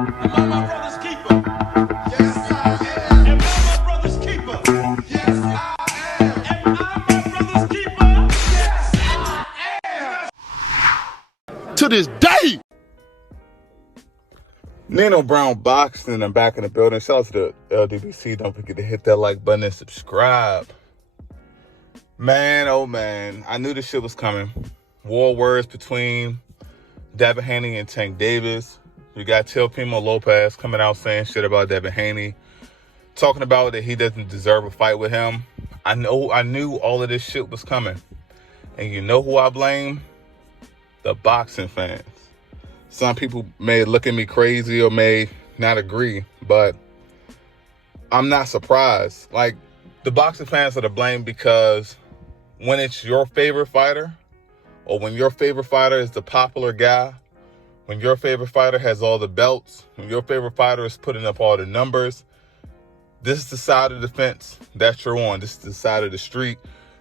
Am I my brother's keeper? Yes, I am. Am I my brother's keeper? Yes, I am. Am I my brother's keeper? Yes, I am. To this day. Nino Brown Boxing in the back of the building. Shout out to the LDBC. Don't forget to hit that like button and subscribe. Man, oh man, I knew this shit was coming. War words between Devin Haney and Tank Davis. You got Teofimo Lopez coming out saying shit about Devin Haney, talking about that he doesn't deserve a fight with him. I knew all of this shit was coming. And you know who I blame? The boxing fans. Some people may look at me crazy or may not agree, but I'm not surprised. Like, the boxing fans are to blame because when it's your favorite fighter, or when your favorite fighter is the popular guy, when your favorite fighter has all the belts, when your favorite fighter is putting up all the numbers, this is the side of the fence that you're on. This is the side of the street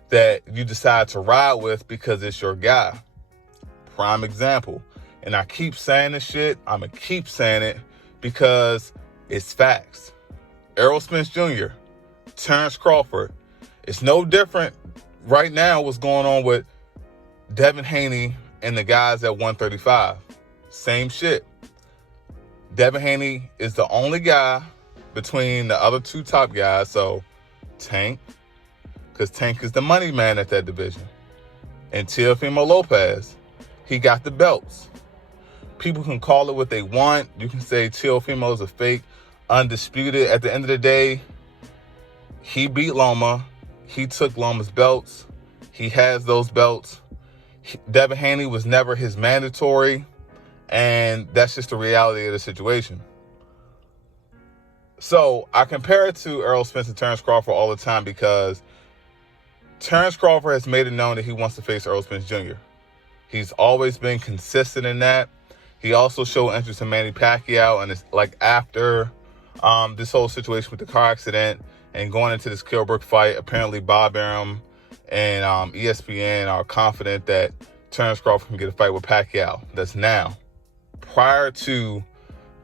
that you decide to ride with because it's your guy. Prime example. And I keep saying this shit. I'm going to keep saying it because it's facts. Errol Spence Jr., Terrence Crawford. It's no different right now what's going on with Devin Haney and the guys at 135. Same shit. Devin Haney is the only guy between the other two top guys. So Tank, because Tank is the money man at that division. And Teofimo Lopez, he got the belts. People can call it what they want. You can say Teofimo is a fake, undisputed. At the end of the day, he beat Loma. He took Loma's belts. He has those belts. Devin Haney was never his mandatory, and that's just the reality of the situation. So I compare it to Errol Spence and Terrence Crawford all the time because Terrence Crawford has made it known that he wants to face Errol Spence Jr. He's always been consistent in that. He also showed interest in Manny Pacquiao, and it's like after this whole situation with the car accident and going into this Kilbrook fight, apparently Bob Arum and ESPN are confident that Terrence Crawford can get a fight with Pacquiao. That's now. Prior to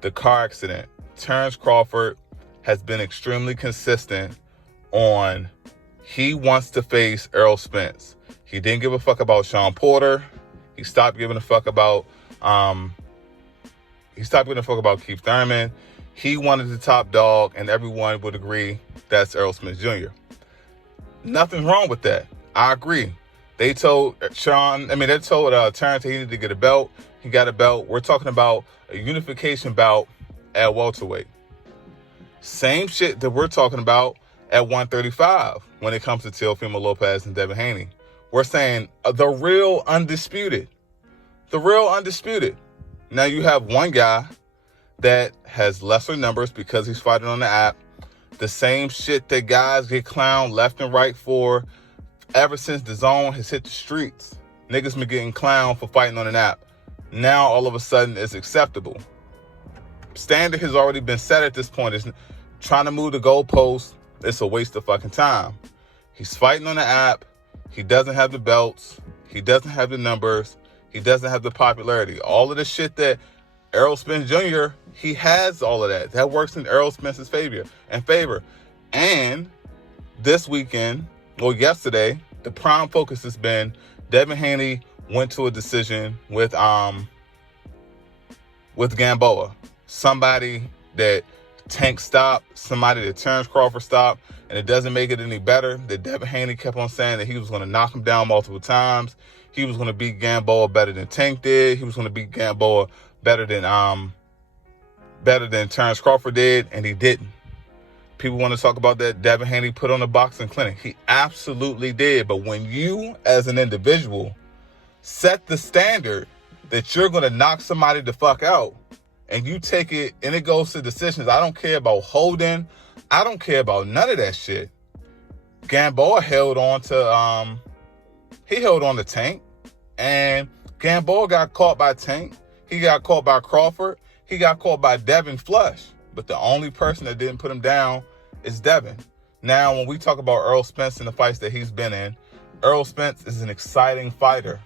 the car accident, Terrence Crawford has been extremely consistent on he wants to face Errol Spence. He didn't give a fuck about Sean Porter. He stopped giving a fuck about Keith Thurman. He wanted the top dog, and everyone would agree that's Errol Spence Jr. Nothing wrong with that. I agree. They told Terrence that he needed to get a belt. He got a belt. We're talking about a unification bout at welterweight. Same shit that we're talking about at 135 when it comes to Teofimo Lopez and Devin Haney. We're saying the real undisputed. The real undisputed. Now you have one guy that has lesser numbers because he's fighting on the app. The same shit that guys get clowned left and right for ever since the zone has hit the streets. Niggas been getting clowned for fighting on an app. Now all of a sudden it's acceptable. Standard has already been set at this point. It's trying to move the goalposts. It's a waste of fucking time. He's fighting on the app. He doesn't have the belts. He doesn't have the numbers. He doesn't have the popularity. All of the shit that Errol Spence Jr., he has all of that. That works in Errol Spence's favor. And this weekend, or yesterday, the prime focus has been Devin Haney went to a decision with Gamboa. Somebody that Tank stopped, somebody that Terrence Crawford stopped, and it doesn't make it any better that Devin Haney kept on saying that he was going to knock him down multiple times. He was going to beat Gamboa better than Tank did. He was going to beat Gamboa better than Terrence Crawford did, and he didn't. People want to talk about that Devin Haney put on a boxing clinic. He absolutely did. But when you, as an individual, set the standard that you're going to knock somebody the fuck out, and you take it and it goes to decisions, I don't care about holding. I don't care about none of that shit. Gamboa held on to Tank, and Gamboa got caught by Tank. He got caught by Crawford. He got caught by Devin Flush. But the only person that didn't put him down is Devin. Now, when we talk about Errol Spence and the fights that he's been in, Errol Spence is an exciting fighter.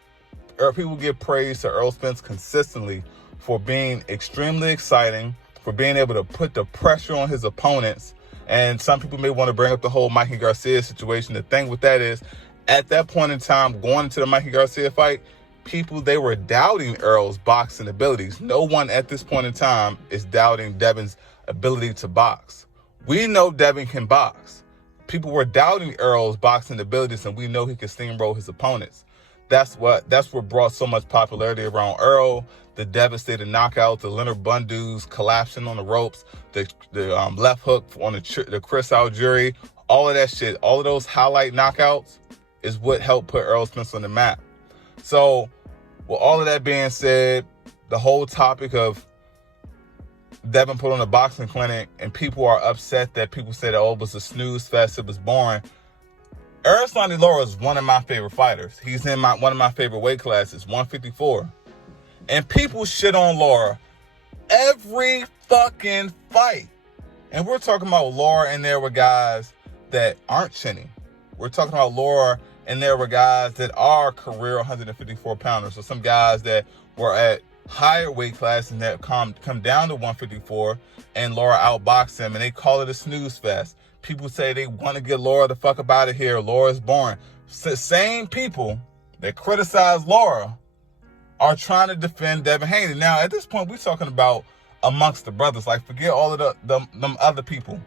People give praise to Errol Spence consistently for being extremely exciting, for being able to put the pressure on his opponents. And some people may want to bring up the whole Mikey Garcia situation. The thing with that is, at that point in time, going into the Mikey Garcia fight, people, they were doubting Earl's boxing abilities. No one at this point in time is doubting Devin's ability to box. We know Devin can box. People were doubting Earl's boxing abilities, and we know he can steamroll his opponents. That's what brought so much popularity around Earl. The devastating knockout, the Leonard Bundu's collapsing on the ropes, the left hook on the Chris Algieri, all of that shit, all of those highlight knockouts is what helped put Errol Spence on the map. So, with all of that being said, the whole topic of Devin put on a boxing clinic and people are upset that people said, oh, it was a snooze fest, it was boring. Erislandy Lara is one of my favorite fighters. He's in one of my favorite weight classes, 154. And people shit on Lara every fucking fight. And we're talking about Lara in there with guys that aren't chinny. We're talking about Lara in there with guys that are career 154 pounders. So some guys that were at higher weight classes and that come down to 154 and Lara outboxed them, and they call it a snooze fest. People say they want to get Lara the fuck up out of here. Lara's boring. So same people that criticize Lara are trying to defend Devin Haney. Now, at this point, we're talking about amongst the brothers. Like, forget all of them other people.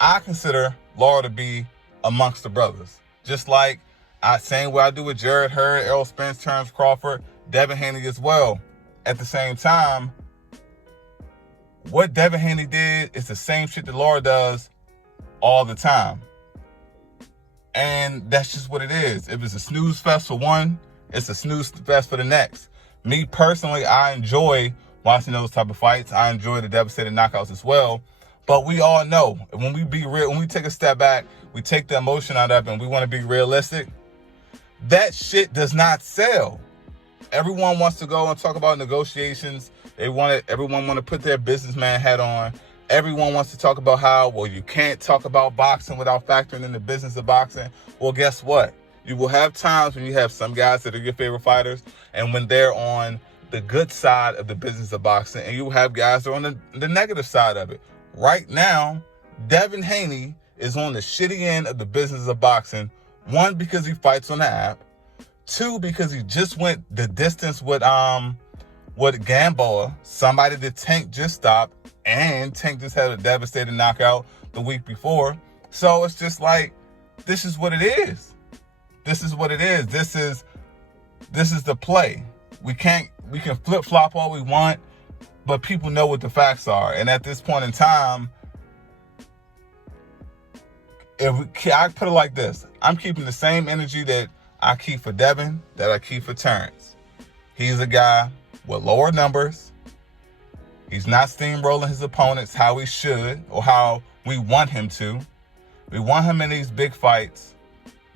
I consider Lara to be amongst the brothers. Just like same way I do with Jarrett Hurd, Errol Spence, Terrence Crawford, Devin Haney as well. At the same time, what Devin Haney did is the same shit that Lara does all the time. And that's just what it is. If it's a snooze fest for one, it's a snooze fest for the next. Me personally, I enjoy watching those type of fights. I enjoy the devastating knockouts as well. But we all know, when we be real, when we take a step back, we take the emotion out of it and we want to be realistic, that shit does not sell. Everyone wants to go and talk about negotiations. Everyone want to put their businessman hat on. Everyone wants to talk about how, well, you can't talk about boxing without factoring in the business of boxing. Well, guess what? You will have times when you have some guys that are your favorite fighters and when they're on the good side of the business of boxing, and you have guys that are on the negative side of it. Right now, Devin Haney is on the shitty end of the business of boxing. One, because he fights on the app. Two, because he just went the distance with Gamboa, somebody that Tank just stopped, and Tank just had a devastating knockout the week before. So it's just like, this is what it is. This is what it is. This is the play. We can flip-flop all we want, but people know what the facts are. And at this point in time, I put it like this. I'm keeping the same energy that I keep for Devin, that I keep for Terrence. He's a guy with lower numbers. He's not steamrolling his opponents how he should or how we want him to. We want him in these big fights.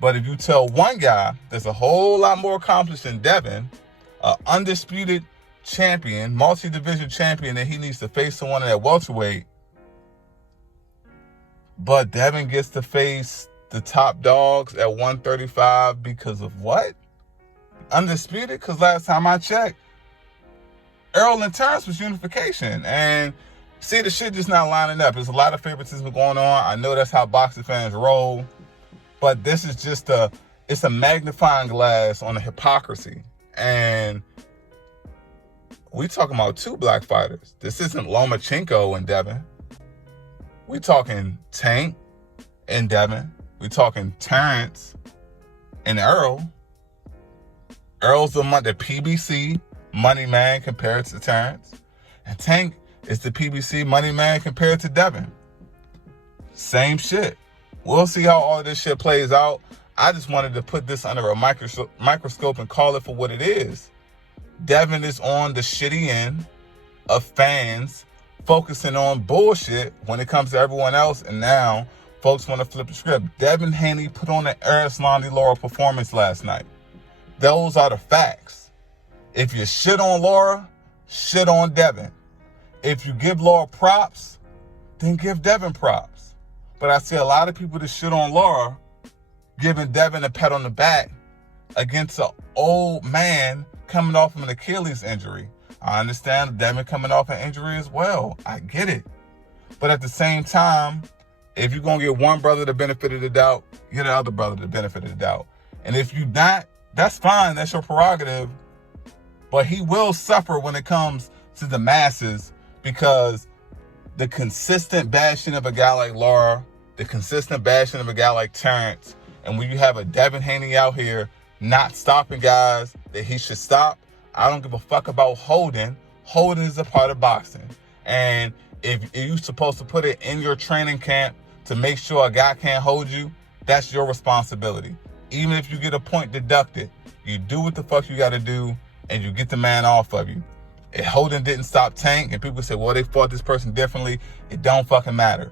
But if you tell one guy that's a whole lot more accomplished than Devin, an undisputed champion, multi-division champion, that he needs to face someone at welterweight, but Devin gets to face the top dogs at 135 because of what? Undisputed? Because last time I checked, Errol and Terrence was unification. And see, the shit just not lining up. There's a lot of favoritism going on. I know that's how boxing fans roll. But this is just it's a magnifying glass on the hypocrisy. And we talking about two black fighters. This isn't Lomachenko and Devin. We talking Tank and Devin. We talking Terrence and Earl. Earl's the PBC money man compared to Terrence. And Tank is the PBC money man compared to Devin. Same shit. We'll see how all of this shit plays out. I just wanted to put this under a microscope and call it for what it is. Devin is on the shitty end of fans focusing on bullshit when it comes to everyone else, and now folks want to flip the script. Devin Haney put on an Erislandy Lara performance last night. Those are the facts. If you shit on Lara, shit on Devin. If you give Lara props, then give Devin props. But I see a lot of people that shit on Lara giving Devin a pat on the back against an old man coming off of an Achilles injury. I understand Devin coming off an injury as well. I get it. But at the same time, if you're going to get one brother the benefit of the doubt, get the other brother the benefit of the doubt. And if you not, that's fine. That's your prerogative. But he will suffer when it comes to the masses, because the consistent bashing of a guy like Lara, the consistent bashing of a guy like Terrence, and when you have a Devin Haney out here not stopping guys that he should stop, I don't give a fuck about holding. Holding is a part of boxing. And if you're supposed to put it in your training camp to make sure a guy can't hold you, that's your responsibility. Even if you get a point deducted, you do what the fuck you got to do, and you get the man off of you. If Holden didn't stop Tank, and people say, well, they fought this person differently, it don't fucking matter.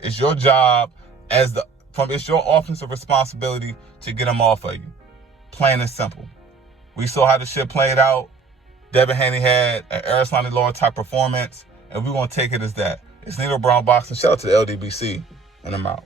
It's your job it's your offensive responsibility to get him off of you. Plain and simple. We saw how the shit played out. Devin Haney had an Erislandy Lara type performance, and we're going to take it as that. It's Nino Brown Boxing. Shout out to the LDBC, and I'm out.